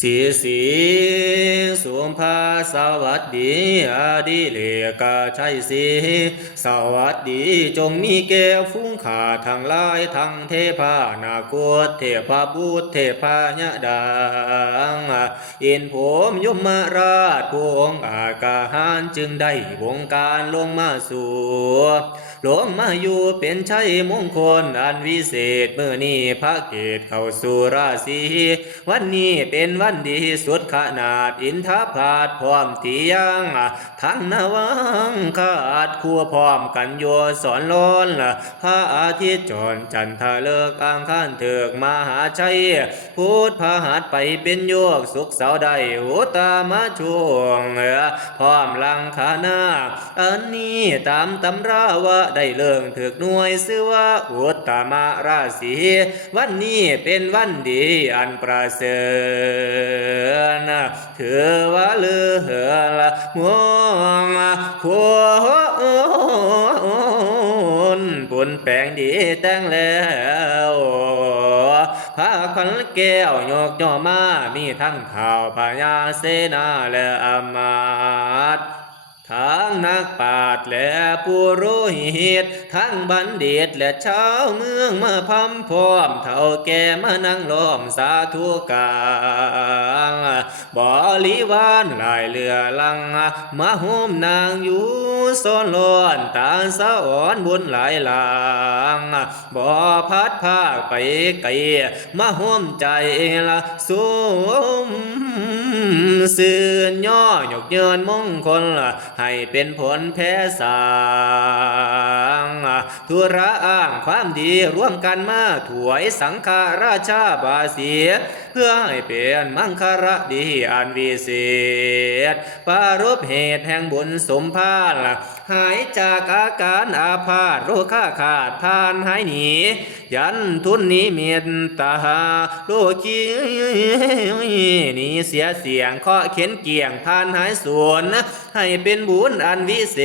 สีสุมภาสวัสดีอดิเลกาชัยสีสวัสดีจงมีแก่ฟุ้งขาทั้งหลายทั้งเทพานาคตเทพบุตรเทพญาดังอินผมยมราชพวงอากาหารจึงได้วงการลงมาสู่ลงมาอยู่เป็นชัยมงคลอันวิเศษเมื่อนี้พระเกศเข้าสู่ราศีวันนี้เป็นวันดีสุดขนาดอินทผาดพร้อมตียังทั้งนวังขาดคู่พร้อมกันโยสอนล้นพระอาทิตย์จรจันทร์เลิกอังคารเถิกมหาชัยพุทธพหัสไปเป็นโยกสุขเสาได้หุตามาช่วงพร้อมลังคานาอันนี้ตามตำราว่าได้เลื่องถึกหน่วยชื่อว่าอุตตมราศีวันนี้เป็นวันดีอันประเสริฐถือว่าเลือละม่วงควรบุญแปลงดีแต่งแล้วพระขันแก้วโยกย่อมามีทั้งข่าวพญาเสนาและอมาตย์ทั้งนักปราชญ์และปุโรหิตทั้งบัณฑิตและชาวเมืองมาพำพร้อมเท่าแก่มานั่งล้อมสาธุการบริวารหลายเรือลังมาโฮมนางอยู่ซ้อนล้อนตาสะอ่อนบุญหลายหลังบ่พัดภาคไปไกลมาโฮมใจละสุมสื่อย่อยกเยินมงคลให้เป็นผลแพ้สางธุระอ้างความดีร่วมกันมาถวยสังฆราชาบาเสียเพื่อให้เป็นมังคระดีอันวิเศษปารภเหตุแห่งบุญสมภารหายจากอาการอาพาธโรคขาดทานหายหนียันทุนนี้เมตตาโลกีนี้เสียเสียงเคาะเข็นเกี่ยงทานหายส่วนให้เป็นบุญอันวิเศ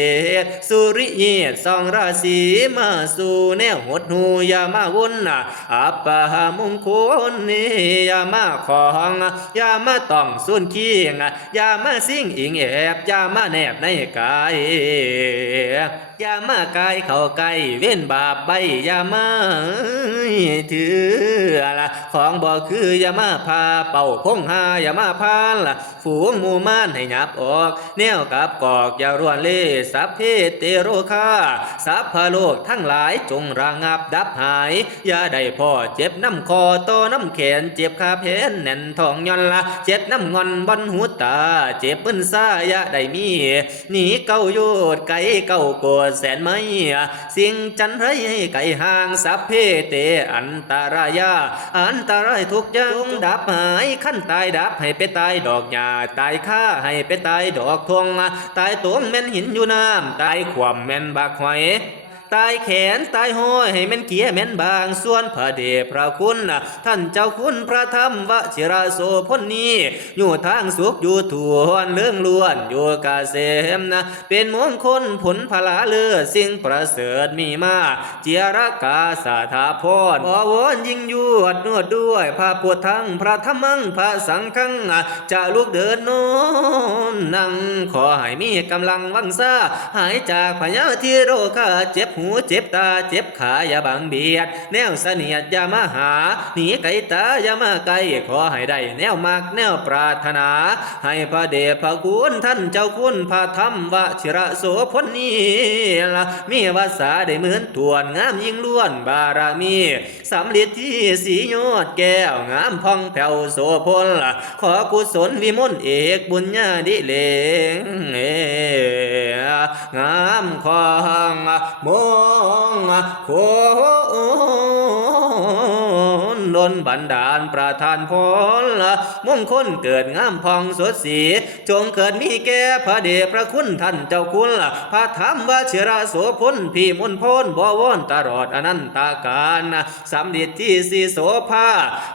ษสุริเยศสองราศีมาสู่แนวหดหูยามาวุ่นอัปปะมงคลนี้ยามาของยามาต้องส่วนเคียงยามาสิ่งอิงแอบยามาแนบในกายยามากายเข้าใกล้เว้นบาปใบยามาถือละของบ่คือยามาพาเป่าพงหายามาพานละฝูงหมู่ม่านให้หยับออกแนวกับกอกอย่ารวนเล่สัพเพเตโรคาสัพพโลกทั้งหลายจงระงับดับหายอย่าได้พ่อเจ็บน้ำคอต่อน้ำแขนเจ็บขาเพนแน่นท้องย่อนละเจ็บน้ำงอนบนหูตาเจ็บปืนซ่าอย่าได้มีหนีเก้าโยดไก่เก้าโกดแสนไม่สิ่งจันไรไก่ห่างสัพเพเตอันตรายาอันตรายทุกอย่างจงดับหายขั้นตายดับให้ไปตายดอกหญ้าตายข้าให้ไปตายดอกทวงตายตัวแม่นหินอยู่น้ำตายขวามแม่นบากหอยตายแขนตายห้อยให้แม่นเกียแม่นบางส่วนพระเดชพระคุณท่านเจ้าคุณพระธรรมวชิราโสพลนี้อยู่ทางสุขอยู่ถั่วเลื่องล้วนอยู่กาเสมเป็นมงคลผลพลาเลือสิ่งประเสริฐมีมาเจียรกาสาธาพรบวรยิ่งยวดนวดด้วยพระพุทธังพระธรรมังพระสังฆังจะลุกเดินโน้นนั่งขอให้มีกำลังวังซาหายจากพยาธิโรคาเจ็บหูเจ็บตาเจ็บขาอย่าบังเบียดแนวเสนียดอย่ามาหาหนีไก่ตาอย่ามาไกลขอให้ได้แนวมากแนวปรารถนาให้พระเดชพระคุณท่านเจ้าคุณพระธรรมวชิระโสพลนี้ละมีวาสาได้เหมือนทวนงามยิ่งล้วนบารมีสำลิดที่สียอดแก้วงามพองแผ่วโสพลขอกุศลวิมลเอกบุญญาดิเลงงามของมงคลดลบันดาลประทานพรมงคลเกิดงามพองสดสีจงเกิดมีแก่พระเดชพระคุณท่านเจ้าคุณพระธรรมวชิระโสพลพี่มนพลบวรตลอดอนันตการสำเร็จที่สีโสภา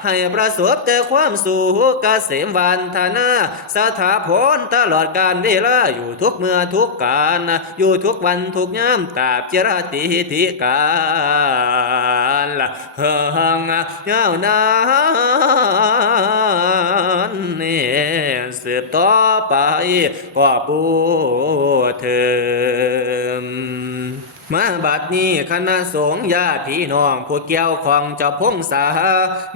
ให้ประสบแต่ความสุขเกษมวันธนาสถาพรตลอดการเวลาอยู่ทุกเมื่อทุกการอยู่ทุกวันทุกยามตราบเจรติธิการเฮงยาวนาน สืบต่อไปก็บูเถิมมาบัดนี้คณะสงฆ์ญาติพี่น้องผู้เกี่ยวของเจ้าพงษา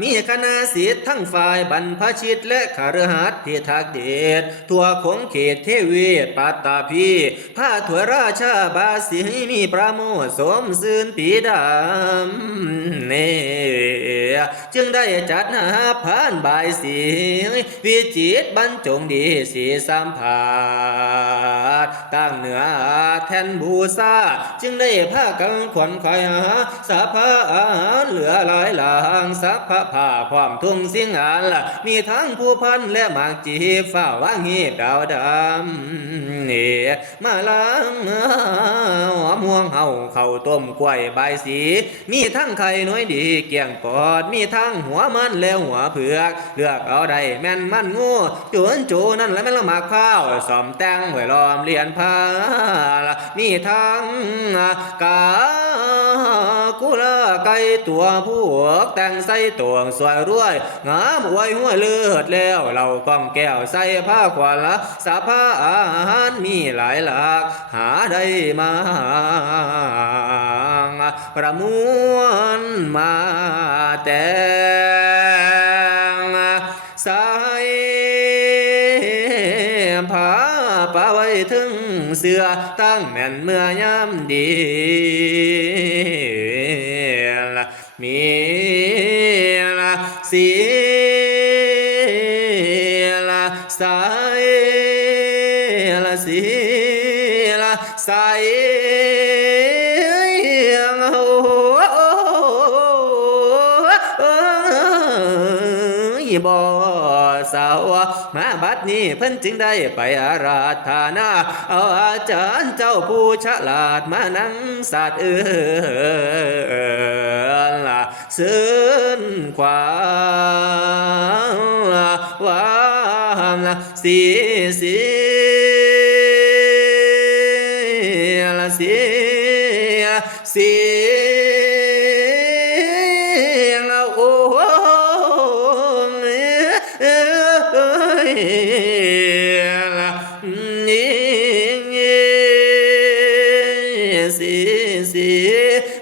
มีคณะศิษย์ทั้งฝ่ายบรรพชิตและคฤหัสถ์พิทักษ์เดชทั่วคงเขตเทวีปัตตาภีผ้าถวยราชาบาสีมีประโมทสมซื่นปีดำเนจึงได้จัดหาพานบายสีวิจิตบรรจงดีสีสัมภาษตั้งเหนือแทนบูชาจึงได้พากันขวนขวายหาสัพพะอาหารเหลือหลายหลางสัพพะผ้าความทุ่งสิ่งงานละมีทั้งผู้พันและหมากจีบฝ้าว่างหีบดาวดำนี่มาล้างหัวม่วงเห่าเข้าต้มกล้วยใบสีมีทั้งไข่น้อยดีเกี่ยงปอดมีทั้งหัวมันและหัวเผือกเลือกเอาได้แม่นมันงูจูนั่นและแม่นละหมากข้าวสอมแตงไว้ล้อมเลียนผ้ามีทั้งกากุลาไก่ตัวพวกแต่งใส่ตวงสวยรวยงามอวยหัวเลือดแล้วเราก้องแก้วใส่ผ้าขวาละสาผ้าอาหารมีหลายหลากหาได้มาประมวลมาแต่งใส่ผ้าป่าไว้ถึงเสือตั้งแม่นเมื่อยามดีมีสีใสสีใสบ่สาวมาบัดนี้เพิ่นจึงได้ไปอาราธนาเอาอาจารย์เจ้าผู้ฉลาดมานั่งศาสตร์ล่ะซึ่งความวามสี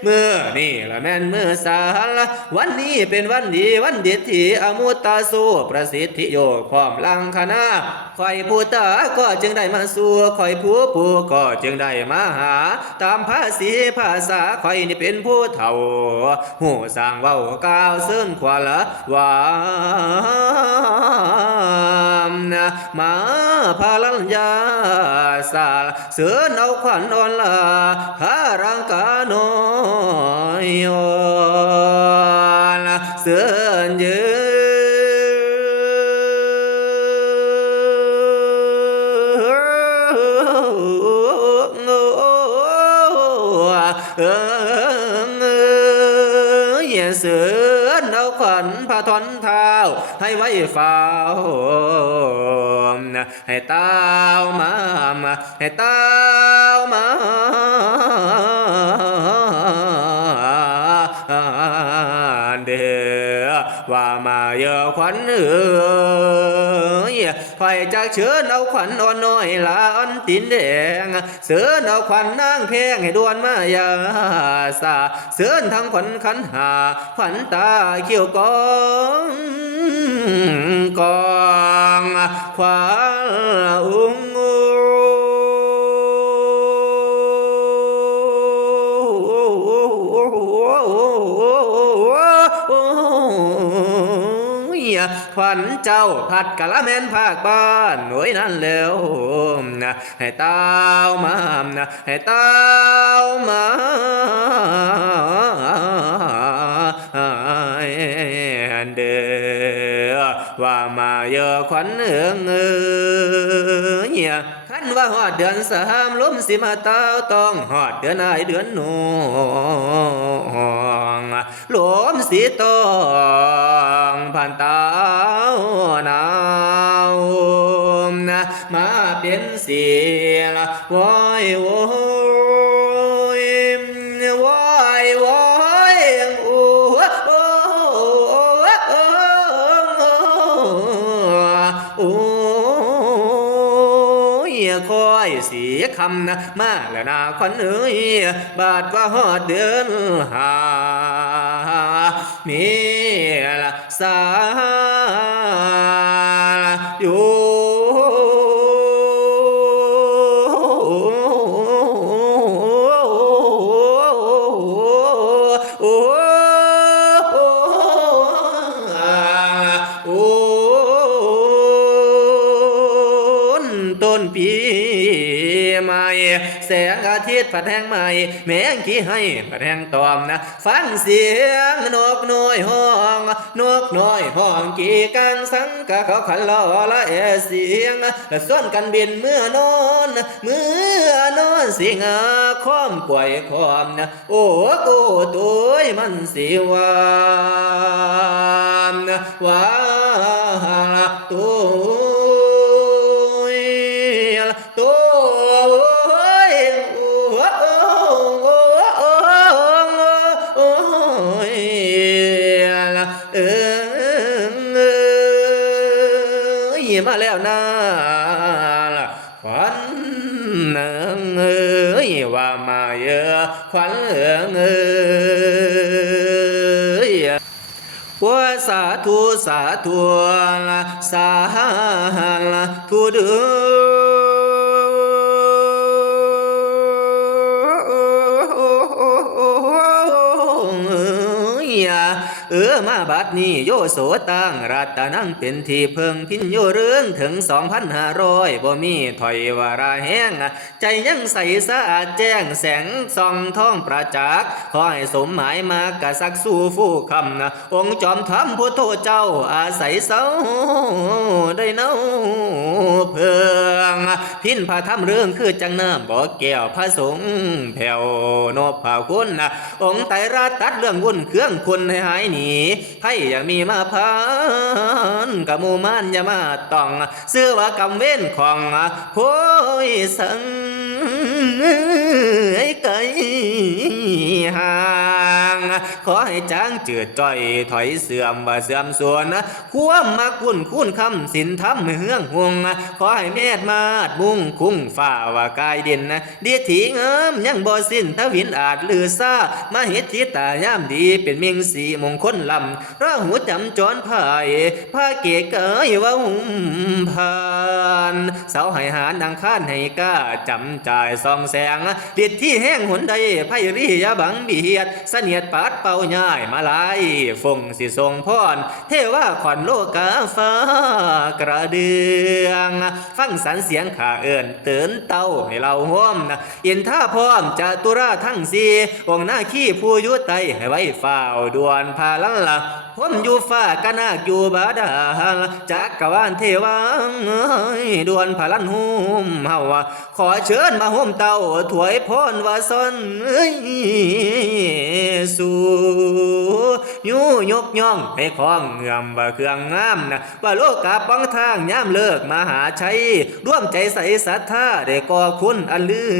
เมื่อนี่ละแม่นเมื่อสาละวันนี้เป็นวันดีวันเด็ดที่อมุตตาสู้ประสิทธิโยกพร้อมลังคณะคอยผู้ตาก็จึงได้มาสู่คอยผู้ก็จึงได้มาหาตามภาษีภาษาคอยนี่เป็นผู้เฒ่าหูสร้างเว้ากล่าวเสื่นขวาละว่านะมาพาลัญญาสาเสือเอาขวัญอ่อนลาหารังกาโนยเสือยืเสือเอาขวัญผ้าทอนเท้าให้ไว้ฝ้าให้เต้ามาให้เต้ามาเด้อว่ามาเยอะขวัญคอยจากเชิญเอาขวัญอ่อนน้อยลาอ่อนตีนแดงเสือเอาขวัญนางแพงให้ดวนมายาสาเสือทั้งขวัญขันหาขวัญตาเขียวกองขวัญอุ้งขวัญเจ้าผัดกะละแม่นภาคบ้านหน่วยนั้นแล้วนะให้เต้ามาให้เต้ามาเด้อว่ามาเยอะขวัญขันว่าหอดเดือนสามลมสิมาเต้าต้องหอดเดือนเดือนหนูลมสีตองผ่านเต้าหนาวนะมาเป็นเสียละวอยวอยวอยวอยโอ้ คอยสีคำนะมาแล้วนาควันเอ้ยบาดว่าฮอดเดือนหามีละสาอยู่ต้นปีใหม่แสงอาทิตย์ผัดแห้งใหม่แมงขี้ให้ผัดแห้งตอมนะฟังเสียงนกน้อยห้องนกน้อยห้องกี่กันสังกะเขาขันล้อละเสียงและส่วนกันบินเมื่อนอนสิงาค้อมกวยค้อมนะโอ้ตัวมันสิวามนะว่ามาแล้วนะขวัญเอ้ยว่ามาเยอะขวัญเอ้ยว่าสาธุสาธุสาธุเด้มาบัดนี้โยโสตังรัตนังเป็นที่เพิงพินโยเรื่องถึง 2,500บ่มีถอยวาราแห้งใจยังใสสะอาดแจ้งแสงส่องท้องประจักษ์ขอให้สมหมายมากะสักสู่ผู้คำองค์จอมธรรมพุทโธเจ้าอาศัยเสาได้เนาเพิงพินพาทำเรื่องคือจังน้ำบ่อแก้วพระสงฆ์แผ่วนบผ่าคุณองค์ไตรราชตัดเรื่องวุ่นเครื่องคุณให้หายหนีไพ่ยังมีมาพานกับมูมันอย่ามาต้องเสื้อว่ากำเว้นของโพยสังไอ้ไก่ห่างขอให้จางเจือจ่อยถอยเสื่อมว่าเสื่อมส่วนความมาคุณคำสินทำเฮืองหงขอให้แม่มาดมุ่งคุ้งฝ่าว่ากายดินเดียถีเงิมยังบ่สิ้นทวินอาจลือซามาเฮ็ดทิตาย่ามดีเป็นเมียงสีมงคลลำราหูจำจรพายพาเกเกยว่าหุ่มพานเสาให้หาดังคานให้ก้าจำจ่ายซองแสงเด็ดที่แห้งหนใดไพรียาบังเบียดเสนียดปัดเป่าย่ายมาลายฟงสิทรงพรเทว่าขอนโลกาฟ้ากระเดืองฟังสันเสียงขาเอิญเตือนเต้าให้เราห้อมอินท่าพร้อมจะตุราทั้งสีองหน้าขี้ผู้ยุไตให้ไว้ฝ่าวดวนพาลังละผมอยู่ฟ้ากะนาคอยู่บาดาลจักกะวานเทวังดวนพาลันหุมเฮาขอเชิญมาห่มเต้าถวยพรว่าซอนสู่ยู่ยกย่องให้ของเงื่อมว่าเครื่องงามว่าโลกาปังทางย่ามเลิกมหาชัยร่วมใจใส่ศรัทธาได้ก่อคุณอันลือ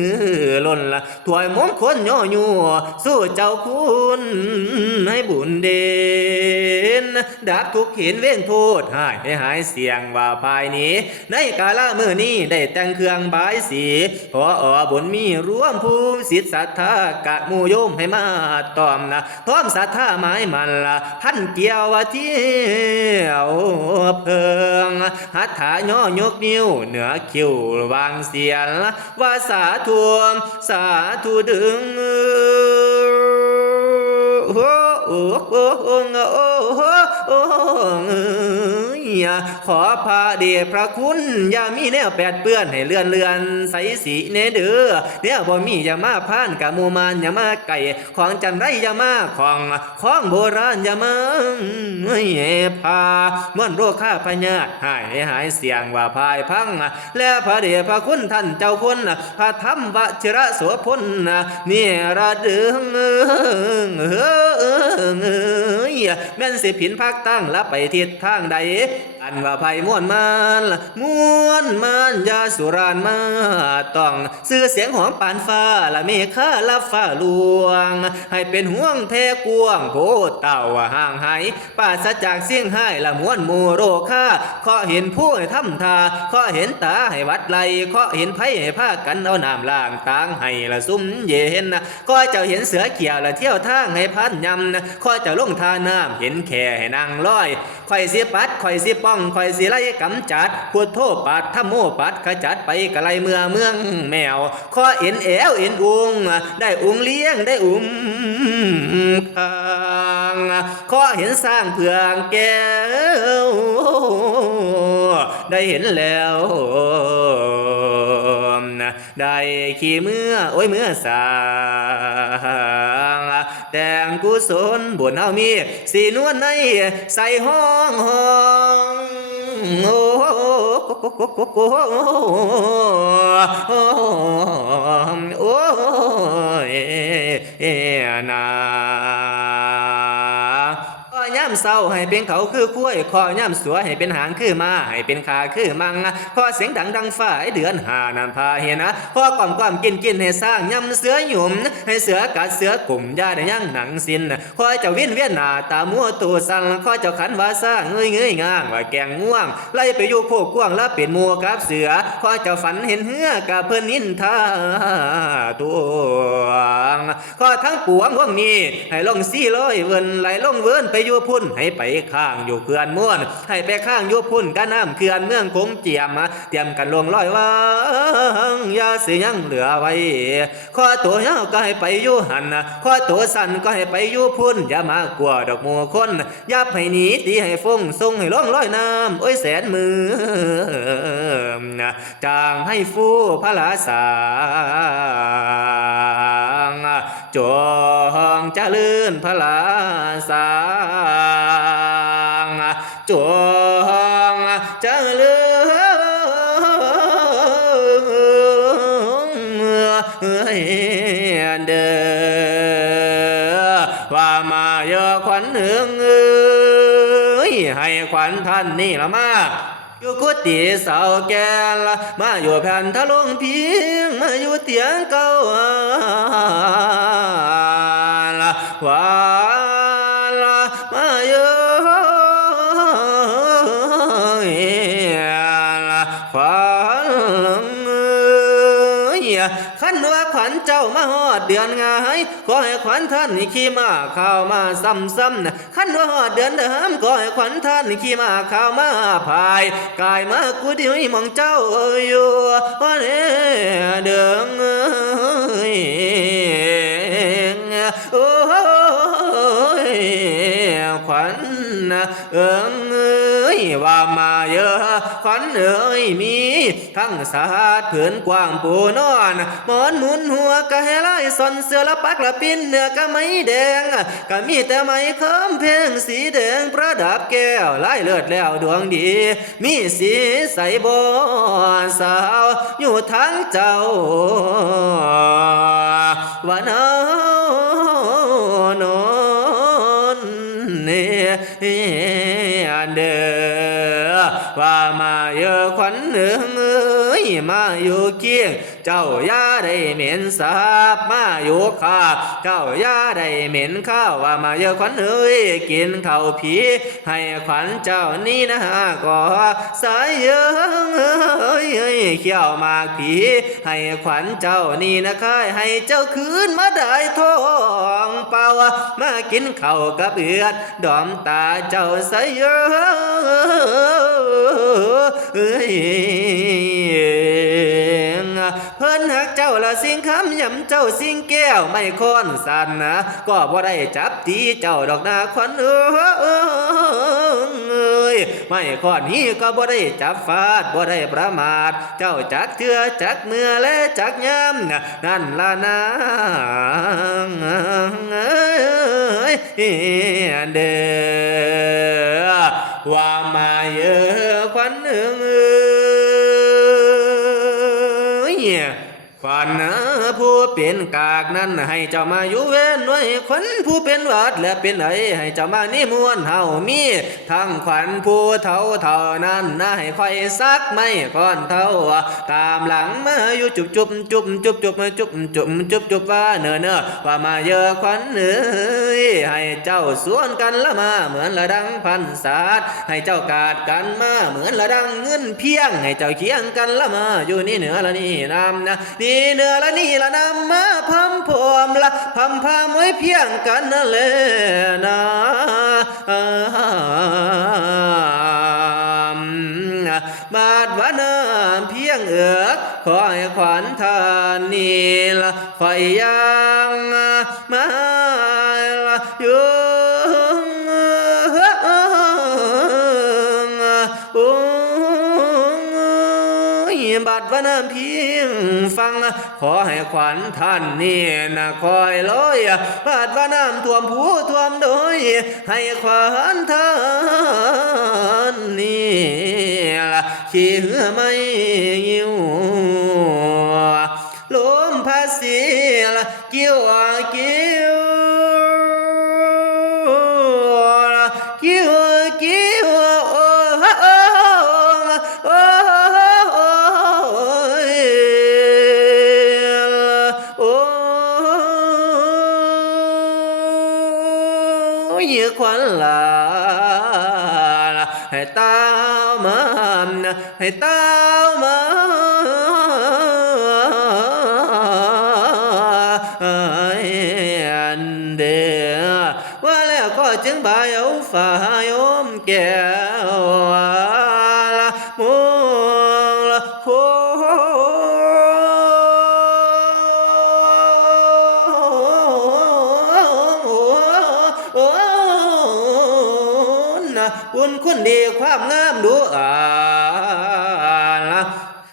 ล้นถวยมงคลย่อยั่วสู้เจ้าคุณให้บุญเด่นดับทุกข์เห็นเว้นโทษให้หายเสียงว่าภายนี้ในกาลมื้อนี้ได้แต่งเครื่องบายสีขอบุญมีร่วมภูมิศิษย์ศรัทธากะหมู่โยมให้มาตอมพร้อมศรัทธาหมายมันพันเกี่ยวว่าเที่ยวเพิงหัตถาย่อยกนิ้วเหนือคิ้ววางเสียนว่าสาธุดึงขอพระเดชพระคุณอย่ามีแนวแปดเปื้อนให้เลื่อนใสสีเนเด้อเนี่ยบ่มีอย่ามาพานกะมูมานอย่ามาไก่ของจันไรอย่ามาของโบราณอย่ามาพาม่วนโรคข้าพญาติหายเสียงว่าพายพังและพระเดชพระคุณท่านเจ้าคุณพระธรรมวชิระโสพลเนี่ยระดึงแม่นสิผินภาคตั้งละไปทิศทางใด อันว่าไผ่ม่วนมันยาสุรานมาต้องซื้อเสียงหอมปานฟ้าละเมฆาลับฟ้าลวงให้เป็นห่วงแท้กวงโพเต่าห่างหายปราศจากเสียงไห้ละม้วนโมโรคาขอเห็นผู้ให้ทำทาขอเห็นตาให้วัดไหลขอเห็นไผ่ให้ผ้ากันเอาน้ำล้างตางให้ละซุ่มเย็นขอเจ้าเห็นเสือเขียวละเที่ยวทางให้พันยำขอเจ้าลงทาน้ำเห็นแค่ให้นางลอยข่อยสิปัดข่อยสิป้องข่อยสิไล่กำจัดพุทโธปัดธรรมโมปัดขจัดไปกะไลเมืองแมวขอเอ็นแอวเอ็นอุงได้อุงเลี้ยงได้คางขอเห็นสร้างเพื่องแก้วได้เห็นแล้วได้ขี่เมื่อโอ้ยเมื่อสางแต่งกุศลบุญเฮามีสีนวลในใส่ห้องโอ้โอ้นาย่ำเศร้าให้เป็นเขาคือคุ้ยขอย่ำสัวให้เป็นหางคือมาให้เป็นขาคือมังขอเสียงดังฝ่ายเดือนหานำพาเห็นนะขอความกินให้สร้างย่ำเสือหยุ่มให้เสือกัดเสือกลุ่มยาได้ยั่งหนังสินขอเจ้าวินเวียนหนาตามัวตูสั่งขอเจ้าขันว่าสร้างเงยง่างว่าแกงง่วงไล่ไปอยู่โคกกว้างแล้วเป็นมัวกับเสือขอเจ้าฝันเห็นเหือกับเพิ่นนินทาตัวขอทั้งปวงว่างนี้ให้ลงซี่ลอยเวินไหลลงเวินไปอยู่พุ่นให้ไปข้างอยู่เขื่อนม่วนให้ไปข้างอยู่พุ่นกันน้ำเขื่อนเมืองคงเจียมกันลงลอยว่างยาสิยังเหลือไว้ข้อตัวยาวก็ให้ไปอยู่หันข้อตัวสั้นก็ให้ไปอยู่พุ่นอย่ามากลัวดอกมัวคนยับให้หนีตีให้ฟงทรงให้ล่องลอยน้ำโอ้ยแสนมือจางให้ฟูพระลาสางจงเจริญพระลาสางจงเจริญเด้อว่ามาเยอะขวัญหนึ่งให้ขวัญท่านนี่ละมาอยู่กุฏิเสาแก่ละมาอยู่แผ่นทะลงพิงมาอยู่เตียงเก่าละว่าละมาอยู่ละขวัญขันว่าขวัญเจ้ามาฮอดเดือนงายขอให้ขวัญท่านนี่ขี่มาข้าวมาซ้ำๆขันว่าฮอดเดือนเดิมขอให้ขวัญท่านนี่ขี่มาข้าวมาพายกายมากูเดียวมองเจ้าอยู่วันนี้เดิมโอ้ยขวัญว่ามาเยอะขวัญมีทั้งสาดเผือนกว้างปูนอนหมอนหมุนหัวก็ให้ไล่สอนเสือละปักละปิ้นเนื้อก็ไม่แดงก็มีแต่ไม้ค้ำเพลงสีแดงประดับแก้วไล่เลือดแล้วดวงดีมีสีใสบนสาวอยู่ทั้งเจ้าวันนนเนี่ยเด้อว่ามาเยอะขวัญหนึ่งมาอยู่เคียงเจ้าย่าได้เหม็นสาบมาอยู่ข้าเจ้าย่าได้เหม็นข้าวว่ามาเยอะขวัญกินข้าวผีให้ขวัญเจ้านี่นะก็สายเยอะเขี้ยวมากผีให้ขวัญเจ้านี่นะค่ายให้เจ้าคืนมาได้ทองเปล่ามากินข้าวกับเอือดดอมตาเจ้าสายเยอะเพิ่นหักเจ้าละสิ่งคำย่ำเจ้าสิ่งแก้วไม่ค้อนสันนะก็บ่ได้จับตีเจ้าดอกนาขวัญไม่ค้อนนี้ก็บ่ได้จับฟาดบ่ได้ประมาทเจ้าจักเถื่อจักเมื่อและจักยามนั่นละนะเด้อว่ามาเยอะขวัญข ฝันผู้เป็นกากนั้นให้เจ้ามาอยู่เว้นไว้คนผู้เป็นวัดและเป็นไอให้เจ้ามานิมนต์เฮามีทั้งขวัญผู้เท่าเท่านั้นนะให้คอยซักไม่ก่อนเท่าตามหลังมาอยู่จุบจุบจุบจุบจุบมาจุบจุบจุบจุบว่าเนอเนอว่ามาเยอะขวัญเอ้ยให้เจ้าสวนกันละมาเหมือนละดังพันศาสตร์ให้เจ้ากาดกันมาเหมือนละดังเงินเพียงให้เจ้าเคียงกันละมาอยู่นี่เหนือละนี่นำนะนี่เหนือละนี่ละนำมาพัมพวมละพัมพามไว้เพียงกันนั่นแหละนะบาดวันเพียงขอให้ขวัญทานนี่ละคอยยังมาอยู่บัดวันเพียงฟังขอให้ขวัญท่านนี่นะคอยลอยบัดวันท่วมผู้ท่วมโดยให้ขวัญท่านนี่ละขี้เหือไม่ยิวลมภาษีละกิ้วกิ้วกิ้วกิ้วขวัญลาให้ตาวมาให้ตาวมาอันเดียว่าแล้วก็จึงบายเอาฝ่ายอมแก้วละมัวละโคบุญคุณดีความงามดู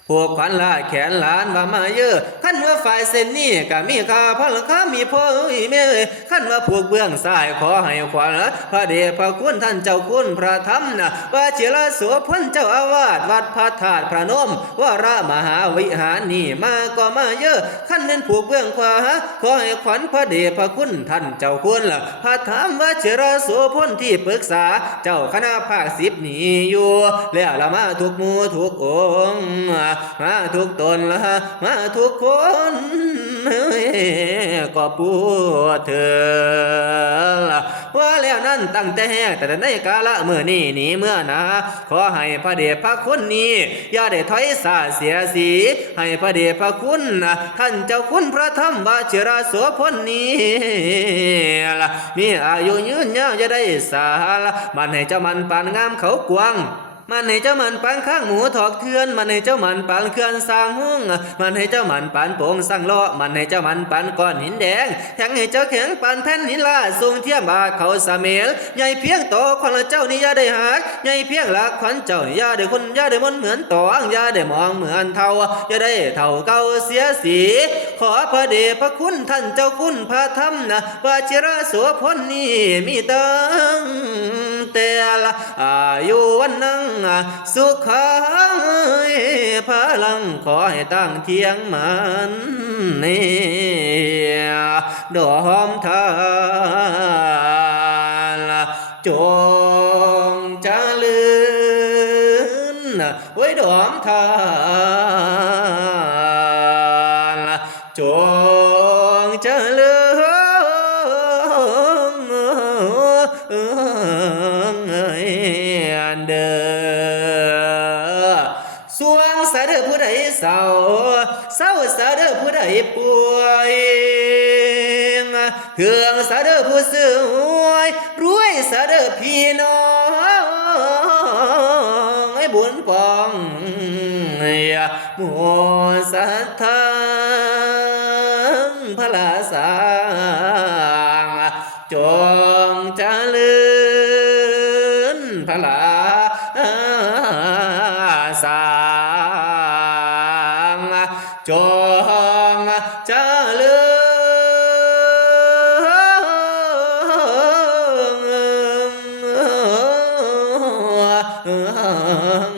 พวกขวัญลาแขนหลานว่ามาเยอะขั้นว่าฝ่ายเส้นนี้ก็มีค่าพระค่ามีพ่อแม่ขั้นว่าพวกเบื้องซ้ายขอให้ขวัญพระเดชพระคุณท่านเจ้าคุณพระธรรมนะว่าเจริญโสพลเจ้าอาวาสวัดพระธาตุพระนมวรมหาวิหารนี่มาก็มาเยอะขั้นเป็นพวกเบื้องขวาขอให้ขวัญพระเดชพระคุณท่านเจ้าคุณพระธรรมว่าเจริญโสพลที่ปรึกษาเจ้าคณะภาค10นี่อยู่แล้วละมาทุกหมู่ทุกองค์มาทุกตนละมาทุกคนก็พูดเธอว่าแล้วนั่นตั้งแต่แห้งแต่ในกาละเมื่อนี้หนีเมื่อนะขอให้พระเดชพระคุณนี้อย่าได้ถอยสาเสียสีให้พระเดชพระคุณท่านเจ้าคุณพระธรรมวชิรโสพลนี้มีอายุยืนยาวจะได้สามันให้เจ้ามันปานงามเขากวางมันให้เจ้ามันปานข้างหมูถอกเทือนมันให้เจ้ามันปานเขื่อนสร้างหุ้งมันให้เจ้ามันปานโป่งสั่งล้อมันให้เจ้ามันปานก้อนหินแดงแข็งให้เจ้าแข็งปานแผ่นหินลาสูงเทียมบาเขาสะเมลใหญ่เพียงโตคนละเจ้านี่อย่าได้หักใหญ่เพียงหลักขวัญเจ้านี่อย่าได้คนอย่าได้มนเหมือนตองอย่าได้มองเหมือนเท่าอย่าได้เท่าเก่าเสียสีขอพระเดชพระคุณท่านเจ้าคุณพระธรรมนะวชิรโสพลนี่มีตั้งแต่ละอายุวันนั่งสุขังพลังขอให้ตั้งเทียงมันนี่ดอมทานจงเจริญไว้ดอมทานจงเจริญเด้อสวงสะเด้อผู้ใดเศร้าเศร้าสะเด้อผู้ใดป่วยเครื่องสะเด้อผู้สวยรวยสะเด้อพี่น้องให้บุญปองหมู่สัทธาพระสางจงเจริญพระสางจงเจริญ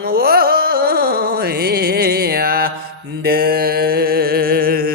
โอ้ยเด้อ